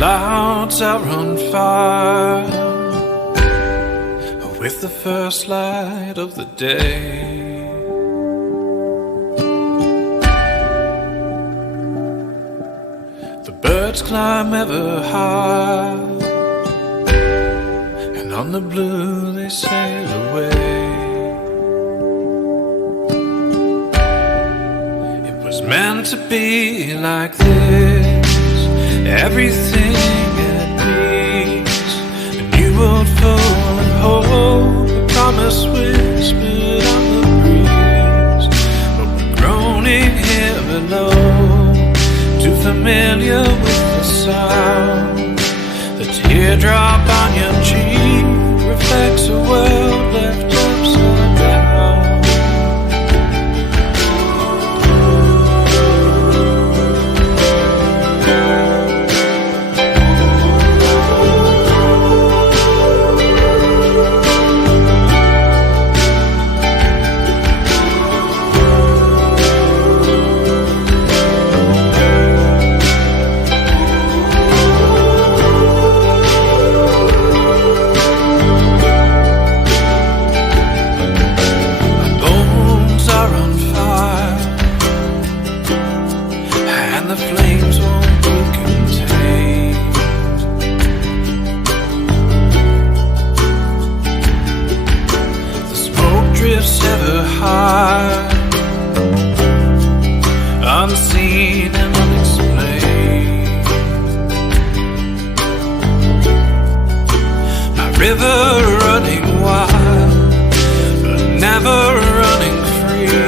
clouds are on fire with the first light of the day. The birds climb ever high, and on the blue they sail away. It was meant to be like this, everything at peace, a new world full of hope, a promise whispered on the breeze. But we're groaning here below, too familiar with the sound. The teardrop on your cheek reflects a world left upside down. Ever high, unseen and unexplained. My river running wild, but never running free,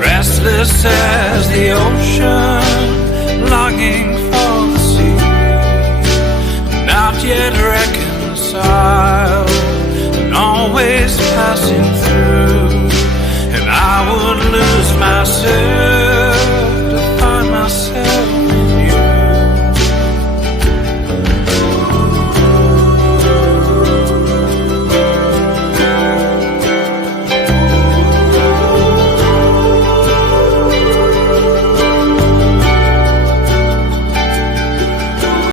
restless as the ocean, longing for the sea, not yet reconciled, always passing through, and I would lose myself